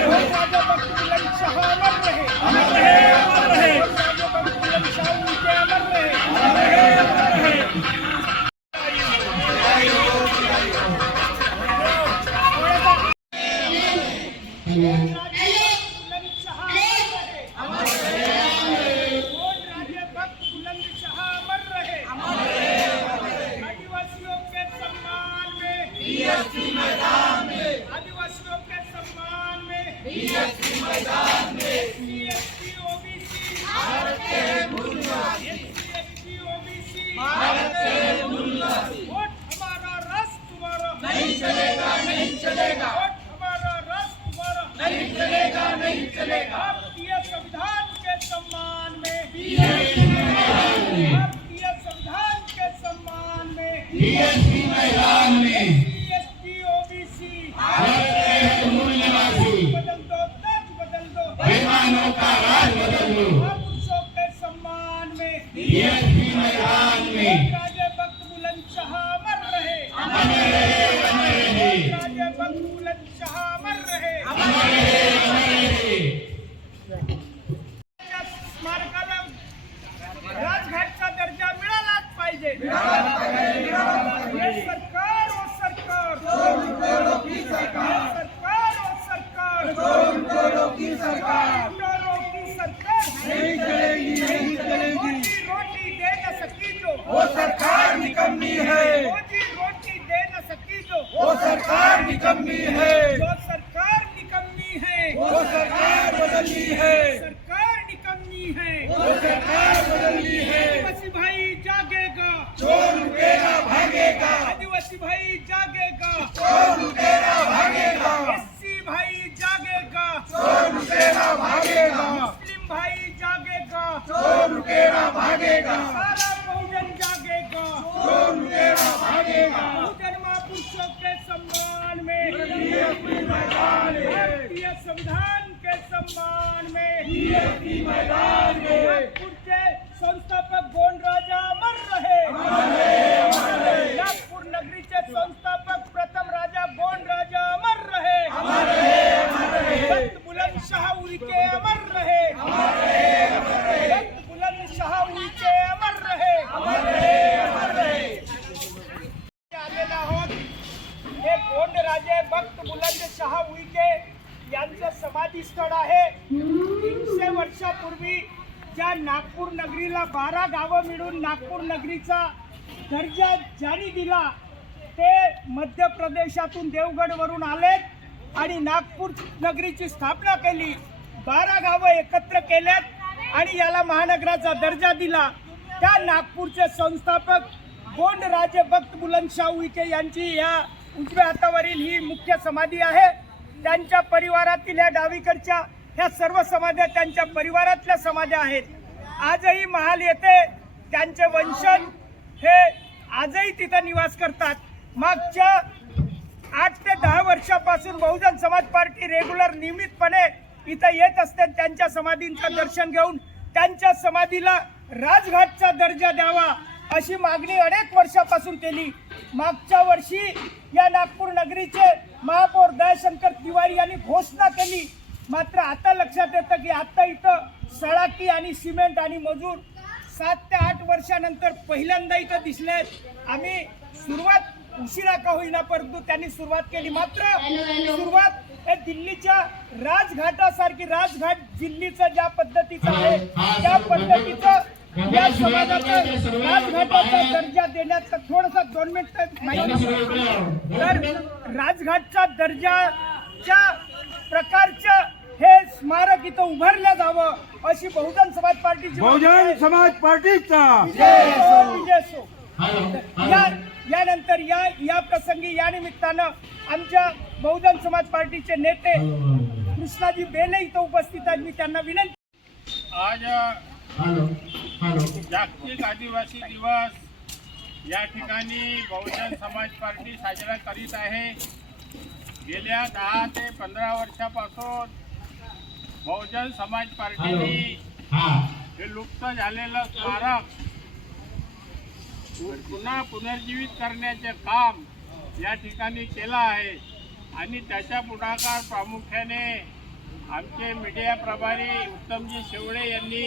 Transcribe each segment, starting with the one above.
राजा भक्त बुलंद शाह अमर रहे, अमर रहे, अमर रहे। राजा भक्त बुलंद शाह उनके अमर रहे, अमर रहे, अमर रहे। आदिवासियों के सम्मान में बीएसपी मैदान में एससी ओबीसी भारत के मूल्य, एससी ओबीसी भारत के मूल्य। वोट हमारा राष्ट्र तुम्हारा नहीं चलेगा, नहीं चलेगा। वोट हमारा राष्ट्र तुम्हारा नहीं चलेगा, नहीं चलेगा। भारतीय संविधान के सम्मान में बीएसपी मैदान में, भारतीय संविधान के सम्मान में बीएसपी मैदान में बेईमानों का राज बदल दो, पुरुषों के सम्मान में बीएसपी मैदान में। राजा भक्त बुलंद शाह अमर रहे, अमर रहे, अमर रहे। राजा भक्त बुलंद शाह अमर रहे, अमर रहे, अमर रहे। स्मारकाला राजघाटचा दर्जा मिळालाच पाहिजे। सरकार व सरकार, सरकार व सरकार, की सरकार नहीं चलेगी, नहीं चलेगी। रोटी दे न सकी जो वो सरकार निकम्मी है, रोटी दे न सकी जो वो सरकार निकम्मी है। जो सरकार निकम्मी है वो सरकार बदलनी है, सरकार निकम्मी है वो सरकार बदलनी है। आदिवासी भाई जागेगा, चोर लुटेरा भागेगा। आदिवासी भाई जागेगा, चोर लुटेरा भागेगा। एससी भाई जागेगा, चोर लुटेरा भागेगा। मुस्लिम भाई जागेगा, चोर लुटेरा भागेगा। सारा बहुजन जागेगा, चोर लुटेरा भागेगा। बहुजन महापुरुषों के सम्मान में बीएसपी मैदान में, भारतीय संविधान के सम्मान में बीएसपी मैदान में। नागपुर के संस्थापक गोंडराजा अमर रहे, अमर रहे, अमर रहे। नागपुर नगरीचे संस्थापक प्रथम राजा गोंडराजा अमर रहे, अमर रहे, अमर रहे। भक्त बुलंद शाह उनके अमर रहे, अमर रहे, अमर रहे। भक्त बुलंद शाह उनके अमर रहे, अमर रहे, अमर रहे। आलेला आहोत हे गोंडराजे भक्त बुलंद शाह उईके यांचं समाधी स्थळ आहे। 300 वर्षापूर्वी ज्या नागपूर नगरीला 12 गावं मिळून नागपूर नगरीचा दर्जा ज्यांनी दिला ते मध्य प्रदेशातून देवगडवरून आलेत आणि नागपूर नगरीची स्थापना केली। 12 गावं एकत्र केल्यात आणि याला महानगराचा दर्जा दिला। त्या नागपूरचे संस्थापक गोंडराजे भक्त बुलंद शाह उईके यांची या उजव्या हातावरील ही मुख्य समाधी आहे। त्यांच्या परिवारातील या डावीकडच्या ह्या सर्व समाध्या त्यांच्या परिवारातल्या समाध्या आहेत। आजही महाल येथे त्यांचे वंशज हे आजही तिथे निवास करतात। मागच्या 8 ते 10 वर्षापासून बहुजन समाज पार्टी रेग्युलर नियमितपणे इथं येत असते। त्यांच्या समाधींचं दर्शन घेऊन त्यांच्या समाधीला राजघाटचा दर्जा द्यावा अशी मागणी अनेक वर्षापासून केली। मागच्या वर्षी या नागपूर नगरीचे महापौर दयाशंकर तिवारी यांनी घोषणा केली, मात्र आता लक्षात येतं की आता इथं सळाकी आणि सिमेंट आणि मजूर 7 ते 8 वर्षानंतर पहिल्यांदा इथं दिसले। आम्ही सुरुवात उशिरा का होईना परंतु त्यांनी सुरुवात केली। मात्र सुरुवात हे दिल्लीच्या राजघाटासारखी, राजघाट दिल्लीचं ज्या पद्धतीचं आहे त्या पद्धतीचं या समाजाचा राजघाटाचा दर्जा देण्याचा थोडासा 2 मिनिटं तर राजघाटचा दर्जाच्या प्रकारचं हे स्मारक इथं उभारलं जावं अशी बहुजन समाज पार्टीची विजय असो। यानंतर या प्रसंगी या निमित्तानं आमच्या बहुजन समाज पार्टीचे नेते कृष्णाजी बेले इथं उपस्थित आहेत। मी त्यांना विनंती आज जागतिक आदिवासी दिवस या ठिकाणी बहुजन समाज पार्टी साजरा करीत आहे। गेल्या 10 ते 15 वर्षापासून बहुजन समाज पार्टीने हे लुप्त झालेलं स्मारक पुन्हा पुनर्जीवित करण्याचे काम या ठिकाणी केलं आहे आणि त्याचा पुढाकार प्रामुख्याने आमचे मीडिया प्रभारी उत्तमजी शेवळे यांनी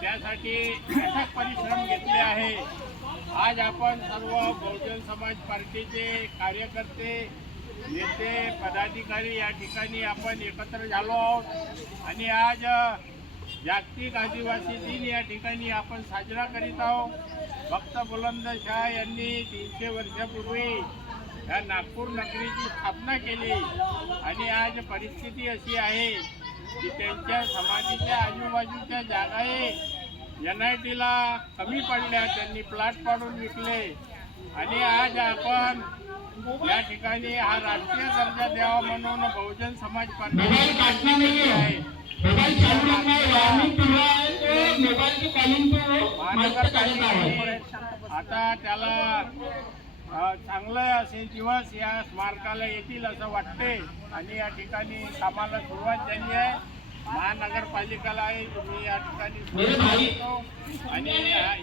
त्यासाठी अथक परिश्रम घेतले आहे. आज आपण सर्व बहुजन समाज पार्टीचे कार्यकर्ते, नेते, पदाधिकारी या ठिकाणी आपण एकत्र झालो आहोत आणि आज जागतिक आदिवासी दिन या ठिकाणी आपण साजरा करीत आहोत. फक्त बुलंदशाह यांनी 300 वर्षापूर्वी या नागपूर नगरीची स्थापना केली आणि आज परिस्थिती अशी आहे की त्यांच्या समाधीच्या आजूबाजूच्या जागाही NITला कमी पडल्या, त्यांनी प्लॉट पाडून विकले आणि आज आपण या ठिकाणी हा राष्ट्रीय दर्जा द्यावा म्हणून बहुजन समाज पार्टी आहे. महानगरपालिकेने आता त्याला चांगलं असे दिवस या स्मारकाला येतील असं वाटते आणि या ठिकाणी कामाला सुरुवात झाली आहे. महानगरपालिकेला मी या ठिकाणी आणि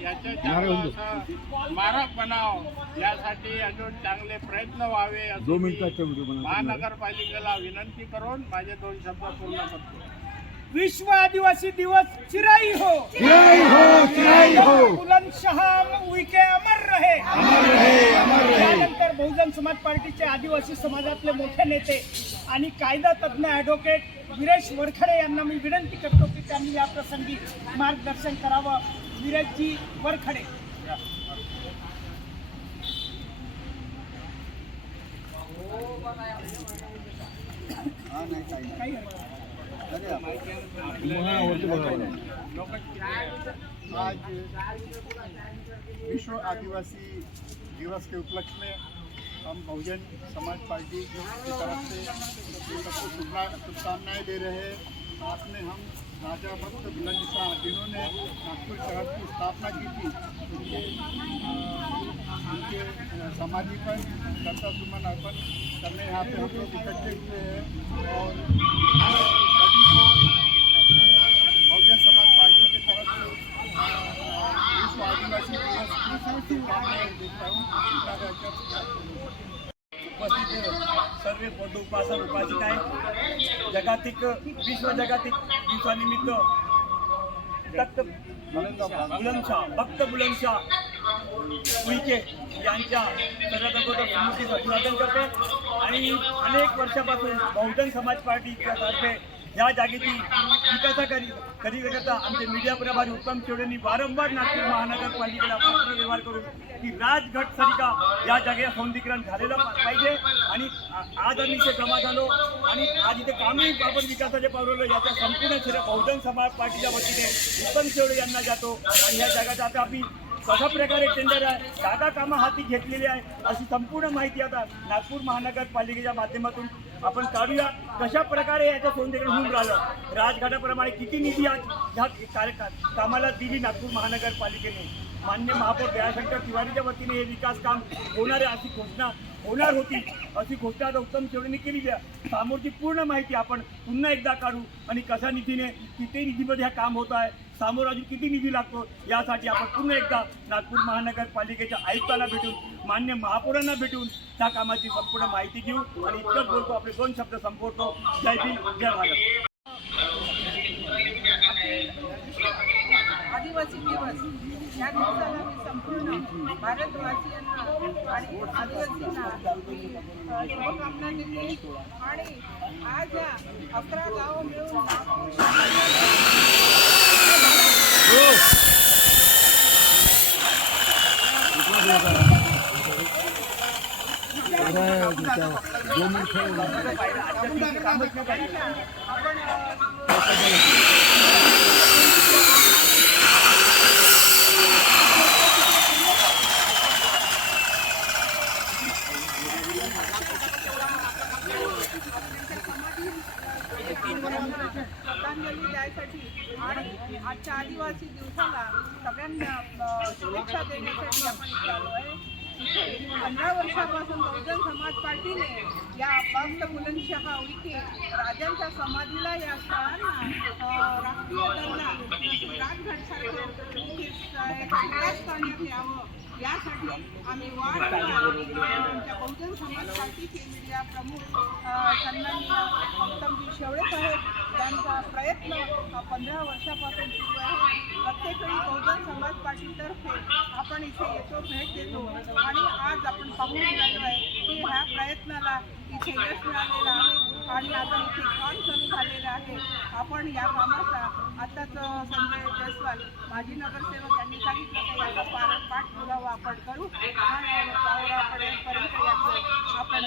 याचं चांगलं असं स्मारक बनाव यासाठी अजून चांगले प्रयत्न व्हावे असे महानगरपालिकेला विनंती करून माझे 2 शब्द पूर्ण करतो. विश्व आदिवासी दिवस चिराई हो, चिराई हो. बुलंदशाह उइके अमर रहे. त्यानंतर बहुजन समाज पार्टीचे आदिवासी समाजातले मोठे नेते आणि कायदा तज्ज्ञ ॲडव्होकेट विरेश वरखडे यांना मी विनंती करतो की त्यांनी या प्रसंगी मार्गदर्शन करावं. विरेशजी वरखडे. आज विश्व आदिवासी दिवस के उपलक्ष्य में हम बहुजन समाज पार्टी की तरफ से सबको शुभकामनाएं दे रहे हैं. साथ में हम राजा भक्त बुलंदशाह जिन्होंने नागपुर शहर की स्थापना की थी उनके समाधि पर श्रद्धा सुमन अर्पण करने यहाँ पे हम लोग इकट्ठे हुए हैं और सभी को अपने बहुजन समाज पार्टी की तरफ से विश्व आदिवासी दिवस की शुभकामनाएं देता हूँ. उपस्थित सर्व बौद्ध उपासक उपासिकाएं, जागतिक विश्व जागतिक दिवसानिमित्त भक्त बुलंदशाह उइके यांच्या सर्वात अगोदर स्मृतीचं अभिवादन करते आणि अनेक वर्षापासून बहुजन समाज पार्टीच्या तर्फे या जागेची विकासाकरिता आमचे मीडिया प्रभारी उत्तम शेवडेंनी वारंवार नागपूर महानगरपालिकेला पत्र व्यवहार करून की राजघाट सरिका या जागेला सौंदर्यीकरण झालेलं पाहिजे आणि आज आम्ही इथे जमा झालो आणि आज इथे कामही आपण विकासाचे पावलं याचा संपूर्ण श्रेय बहुजन समाज पार्टीच्या वतीने उत्तम शेवडे यांना जातो आणि या जागाचा आता आम्ही कशा प्रकारे टेंडर आहे, जागा कामं हाती घेतलेली आहे अशी संपूर्ण माहिती आता नागपूर महानगरपालिकेच्या माध्यमातून आपण काढूया. कशा प्रकारे याचं सौंदर्यीकरण होऊन राहिलं, राजघाटाप्रमाणे किती निधी आज ह्या कामाला दिली नागपूर महानगरपालिकेने. मान्य महापौर दयाशंकर तिवारीच्या वतीने हे विकास काम होणार आहे अशी घोषणा होणार होती. अशी घोषणा आता उत्तम शेवडेंनी केलेली आहे. समोरची पूर्ण माहिती आपण पुन्हा एकदा काढू आणि कशा निधीने किती निधीमध्ये हा काम होत आहे, समोर अजून किती निधी लागतो यासाठी आपण पुन्हा एकदा नागपूर महानगरपालिकेच्या आयुक्तांना भेटून मान्य महापौरांना भेटून त्या कामाची संपूर्ण माहिती घेऊ आणि इतकंच बोलतो. आपले 2 शब्द संपवतो. जय भीम, जय भारत. आदिवासी दिवस या दिवसाला मी संपूर्ण भारतवासियांना आणि आदिवासींना शुभकामना देते आणि आज या 11 गावं मिळून श्रद्धांजली द्यायसाठी आणि आजच्या आदिवासी दिवसाला सगळ्यांना शुभेच्छा देण्यासाठी आपण इथे आलो आहे. 15 वर्षापासून बहुजन समाज पार्टीने या भक्त बुलंदशाह उइके राजांच्या समाधीला या स्थळांना राष्ट्रीय दर्जा राजघाटसारखं विकास करण्यात यावं यासाठी आम्ही वारंवार आमच्या बहुजन समाज पार्टीचे मीडिया प्रमुख सन्माननीय उत्तमजी शेवळे साहेब यांचा प्रयत्न 15 वर्षापासून सुरू आहे. प्रत्येक वेळी बहुजन समाज पार्टीतर्फे आपण इथे येतो, भेट देतो आणि आज आपण पाहून राहिलो आहे की ह्या प्रयत्नाला इथे यश मिळालेलं आहे आणि आता इथे काम सुरू झालेलं आहे. आपण या कामाचा आताच संजय जयस्वाल माजी नगरसेवक यांनी सांगितलं की याचा पाठपुरावा आपण करू आणि वावरापर्यंत याचं आपण